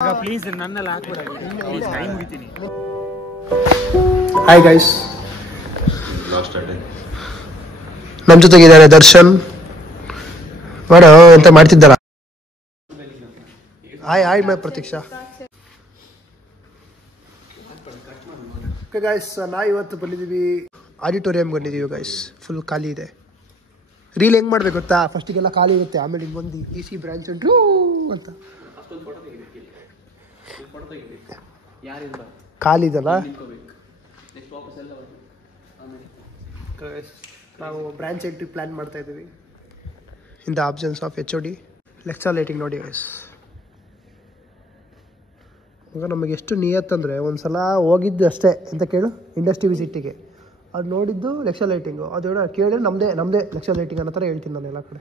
Please ನನ್ನಲ್ಲಿ ಹಾಕ್ಬಿಡ time ಮುಗಿತೀನಿ. ಹಾಯ್ ಗೈಸ್, ನಮ್ಮ ಜೊತೆಗಿದ್ದಾರೆ ದರ್ಶನ್. ಮಾಡೋ ಎಂತ ಮಾಡ್ತಿದ್ದಾರ? Hi hi my Pratiksha. Okay guys, ನಾ ಇವತ್ತು ಬಂದಿದ್ದೀವಿ ಆಡಿಟೋರಿಯಂ ಬಂದಿದ್ದೀವಿ ಗೈಸ್. ಫುಲ್ ಖಾಲಿ ಇದೆ. ರೀಲ್ ಹೆಂಗ್ ಮಾಡ್ಬೇಕು ಗೊತ್ತಾ? ಫಸ್ಟಿಗೆಲ್ಲ ಖಾಲಿ ಇರುತ್ತೆ, ಆಮೇಲೆ ಹಿಂಗೆ ಬಂದು DC ಬ್ರಾಂಚ್ ಉಂಟು ಅಂತ ಖಾಲಿ ಇದಲ್ಲ. ನಾವು ಬ್ರಾಂಚ್ ಎಂಟ್ರಿ ಪ್ಲಾನ್ ಮಾಡ್ತಾ ಇದ್ದೀವಿ. In the absence of HOD lecture lighting ನೋಡಿ ಗೈಸ್. ಈಗ ನಮಗೆ ಎಷ್ಟು ನಿಯತ್ತಂದರೆ ಒಂದ್ಸಲ ಹೋಗಿದ್ದು ಅಷ್ಟೇ ಅಂತ ಕೇಳು, ಇಂಡಸ್ಟ್ರಿ ವಿಸಿಟಿಗೆ. ಅದು ನೋಡಿದ್ದು ಲೆಕ್ಚರ್ ಲೈಟಿಂಗು. ಅದು ಕೇಳಿದ್ರೆ ನಮ್ಮದೇ ಲೆಕ್ಚರ್ ಲೈಟಿಂಗ್ ಅನ್ನೋ ಥರ ಹೇಳ್ತೀನಿ ನಾನು ಎಲ್ಲ ಕಡೆ.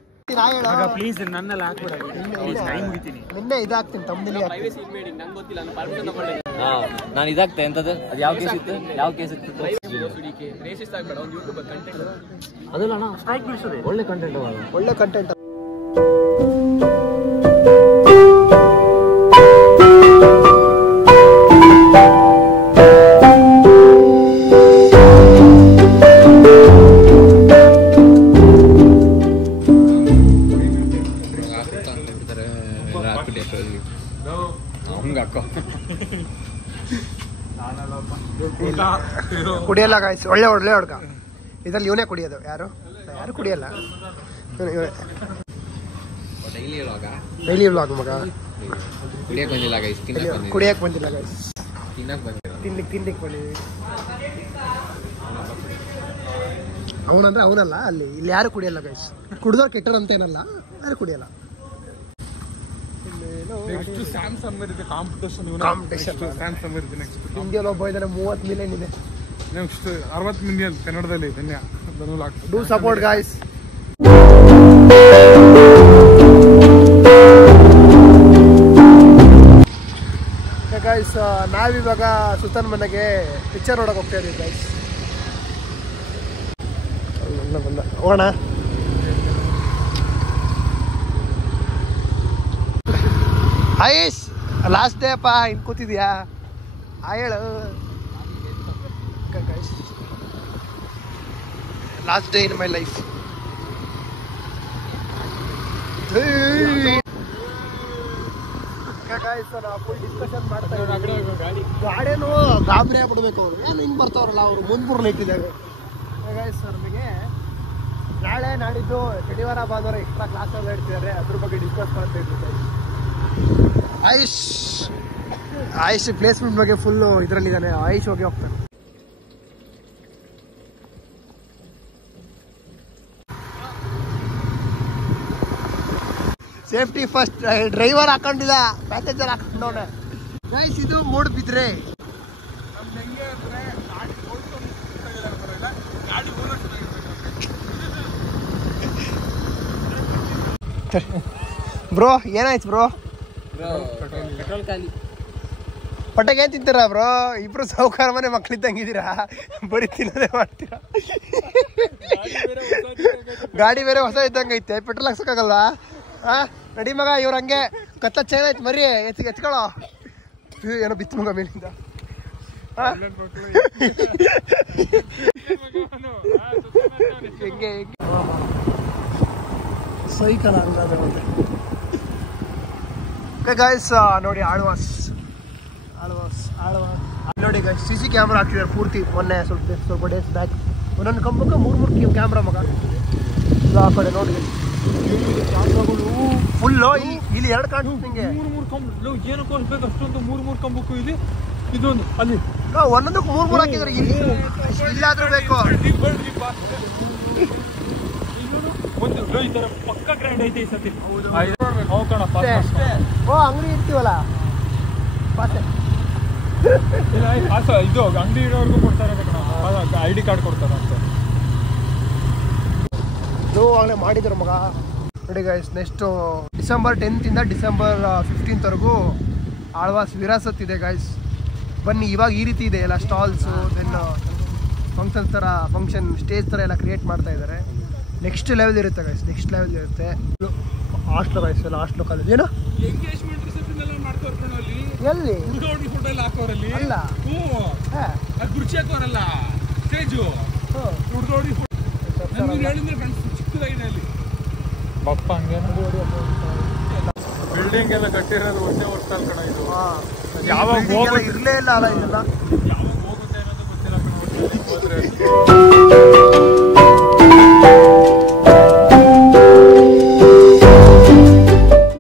ಪ್ಲೀಸ್ ನನ್ನಲ್ಲಿ ಹಾಕ್ಬಿಡ ಟೈಮ್ ಮುಗಿತೀನಿ. ನಿನ್ನೆ ಇದಾಗ್ತೀನಿ ತಮ್ಮದಿಲ್ಲ. ನಾನು ಇದಾಗ್ತೆ ಎಂತದ್ದು? ಅದು ಯಾವ ಕೇಸ್ ಇತ್ತು? ಯಾವ ಕೇಸ್ ಇತ್ತು? ಅದಲ್ಲ ಅಣ್ಣ, ಸ್ಟ್ರೈಕ್ ಬಿಡಿಸೋದು ಒಳ್ಳೆ ಕಂಟೆಂಟ್. ಒಳ್ಳೆ ಕಂಟೆಂಟ್. ಕುಡಿಯಲ್ಲ ಗಾಯ್ಸ್, ಒಳ್ಳೆ ಹುಡುಗ. ಇದ್ರಲ್ಲಿ ಇವನೇ ಕುಡಿಯೋದು. ಯಾರು ಕುಡಿಯಲ್ಲ. ಡೈಲಿ ವ್ಲಾಗ್ ಮಗ. ಕುಡಿಯಕ್ಕೆ ಬಂದಿಲ್ಲ ಗೈಸ್, ತಿನ್ನಕ್ಕೆ ಬಂದಿದ್ದೀವಿ. ಅವನಂದ್ರೆ ಅವನಲ್ಲ, ಇಲ್ಲಿ ಯಾರು ಕುಡಿಯಲ್ಲ ಗೈಸ್. ಕುಡಿದವ್ರು ಕೆಟ್ಟರಂತೇನಲ್ಲ, ಯಾರು ಕುಡಿಯಲ್ಲ. ಇಂಡಿಯಲ್ಲಿ ಒಬ್ಬ ಇದ್ದಾನೆ, 30 ಮಿಲಿಯನ್ ಇದೆ. ನೆಕ್ಸ್ಟ್ 60 ಮಿಲಿಯನ್ ಕನ್ನಡದಲ್ಲಿ. Do support guys. ಗೈಸ್, ನಾವಿವಾಗ ಸುತನ್ ಮನೆಗೆ ಪಿಕ್ಚರ್ ನೋಡಕ್ ಹೋಗ್ತಾ ಇದೀವಿ ಗೈಸ್. ಬಂದ ಹೋಗೋಣ. ಆಯುಷ್, ಲಾಸ್ಟ್ ಡೇ ಅಪ್ಪ, ಇನ್ ಕೂತಿದ್ಯಾ? ಹೇಳು. Last day in my life. Full discussion ಮಾಡ್ತಾ ಇದ್ದೀವಿ. ಗಾಡಿನೂ ಗಾಬರಿ ಆಗ್ಬಿಡ್ಬೇಕು. ಅವ್ರು ಏನು ಹಿಂಗೆ ಬರ್ತಾವ್ರಲ್ಲ, ಅವರು ಮುಂದ್ಬೂರ್ನ ಇಟ್ಟಿದ್ದಾರೆ ಗೈಸ್. ನಮಗೆ ನಾಳೆ ನಾಡಿದ್ದು ಶನಿವಾರ ಭಾನುವಾರ ಎಕ್ಸ್ಟ್ರಾ ಕ್ಲಾಸಲ್ಲಿ ಹೇಳ್ತಿದ್ದಾರೆ, ಅದ್ರ ಬಗ್ಗೆ ಡಿಸ್ಕಸ್ ಮಾಡ್ತಾ ಇದ್ದೀವಿ. ಆಯುಷ್ ಪ್ಲೇಸ್ಮೆಂಟ್ ಬಗ್ಗೆ ಫುಲ್ಲು ಇದರಲ್ಲಿದ್ದಾನೆ. ಆಯುಷ್ ಹೋಗಿ ಹೋಗ್ತಾನೆ. Safety first. ಡ್ರೈವರ್ ಹಾಕೊಂಡಿಲ್ಲ, ಪ್ಯಾಸೆಂಜರ್ ಹಾಕೊಂಡವನೆ ಗೈಸ್. ಇದು ಮೂಡ್ ಬಿದ್ರೆ ಬ್ರೋ. ಏನಾಯ್ತು ಬ್ರೋ? ಪಟಾಕಿ ಏನ್ ತಿಂತೀರಾ ಬ್ರೋ? ಇಬ್ರು ಸಾಹುಕಾರ ಮನೆ ಮಕ್ಳಿದ್ದಂಗಿದ್ದೀರಾ, ಬರೀ ತಿನ್ನೋದೇ ಮಾಡ್ತೀರಾ. ಗಾಡಿ ಬೇರೆ ಹೊಸ ಇದ್ದಂಗೈತೆ, ಪೆಟ್ರೋಲ್ ಹಾಕ್ಸಕ್ಕಾಗಲ್ಲ. ನಡಿ ಮಗ, ಇವ್ರ ಹಂಗೆ ಕತ್ತ ಚೆನ್ನಾಯ್ತು ಮರಿ ಎತ್ಕೊಳ್ಳೋ. ಏನೋ ಬಿತ್ತು ಮಗ ಮೇಲಿಂದ. ಹೆಂಗೆ ಸೈಕಲ್ ಹಂಗಾದ್ರೆ ಗೈಸ್. ನೋಡಿ ಆಳ್ವಾಸ್ ನೋಡಿ ಗೈಸ್, CC ಕ್ಯಾಮ್ರಾ ಹಾಕ್ತಿದ್ದಾರೆ ಪೂರ್ತಿ. ಮೊನ್ನೆ ಸ್ವಲ್ಪ ಡೇಸ್ ಬ್ಯಾಕ್ ಒಂದೊಂದು ಕಂಬಕ್ಕೆ 3 ಕ್ಯಾಮ್ರಾ ಮಗ. ಆ ಕಡೆ ನೋಡಿ ಕ್ಯಾಮ್ರಾಗಳು ಫುಲ್ಲು. ಇಲ್ಲಿ 2 ಕಾಣಿಸ್ತು ನಿಂಗೆ. 3 ಕಂಬ ಏನು ಕೋರ್ಸ್ಬೇಕು ಅಷ್ಟೊಂದು? 3 ಕಂಬಕ್ಕೂ ಇಲ್ಲಿ ಇದೊಂದು ಅಲ್ಲಿ ಒಂದೊಂದಕ್ಕೆ 3 ಹಾಕಿದ್ರೆ ಇಲ್ಲಾದ್ರೂ ಬೇಕು. ಪಕ್ಕ ಗ್ರ್ಯಾಂಡ್ ಐತೆ ಈ ಸತಿ. ಅಂಗಡಿ ಇರ್ತೀವಲ್ಲ ಇದು ಅಂಗಡಿ ಇರೋರ್ಗು ಕೊಡ್ತಾರೆ, ID ಕಾರ್ಡ್ ಕೊಡ್ತಾರೆ ಅಂತ ಆಗಲೇ ಮಾಡಿದ್ರು ಮಗ. ನೋಡಿ guys, next December 10th December 15th ವರೆಗೂ ಆಳ್ವಾಸ್ ವಿರಾಸತ್ ಇದೆ ಗೈಸ್. ಬನ್ನಿ. ಇವಾಗ ಈ ರೀತಿ ಇದೆ ಎಲ್ಲ ಸ್ಟಾಲ್ಸು, ದೆನ್ ಫಂಕ್ಷನ್ಸ್ ಥರ, ಸ್ಟೇಜ್ ಥರ ಎಲ್ಲ ಕ್ರಿಯೇಟ್ ಮಾಡ್ತಾ ಇದ್ದಾರೆ. ನೆಕ್ಸ್ಟ್ ಲೆವೆಲ್ ಇರುತ್ತೆ ಗೈಸ್, ನೆಕ್ಸ್ಟ್ ಲೆವೆಲ್ ಇರುತ್ತೆ. ಹಾಸ್ಟೆಲ್ ಗೈಸ್, ಎಲ್ಲ ಹಾಸ್ಟೆಲ್ ಕಾಲೇಜ್. ಏನು ಎಂಗೇಜ್ಮೆಂಟ್ ರಿಸೆಪ್ಷನ್ ಎಲ್ಲ ಮಾಡ್ತಾ ಇರ್ತಾನೆ ಅಲ್ಲಿ. ಎಲ್ಲಿ ಹುಡುಗ ಫೋಟೋ ಎಲ್ಲ ಹಾಕೋರಲ್ಲಿ ಅಲ್ಲ ಹಾ ಅದು ಕುರ್ಚಿ ಹಾಕೋರಲ್ಲ ಸ್ಟೇಜು ಹುಡುಗ ಹೇಳಿದ್ರೆ ಚಿಕ್ಕದಾಗಿದೆ ಅಲ್ಲಿ ಬಪ್ಪ ಹಂಗೆ ಬಿಲ್ಡಿಂಗ್ ಎಲ್ಲ ಕಟ್ಟಿರೋದು ಒಂದೇ ವರ್ಷ ಕಣ ಇದು ಯಾವಾಗ ಇರ್ಲೇ ಇಲ್ಲ ಅಲ್ಲ ಇದೆಲ್ಲ ಯಾವಾಗ ಹೋಗುತ್ತೆ ಅನ್ನೋದು ಗೊತ್ತಿಲ್ಲ ಕಣ ಹೋದ್ರೆ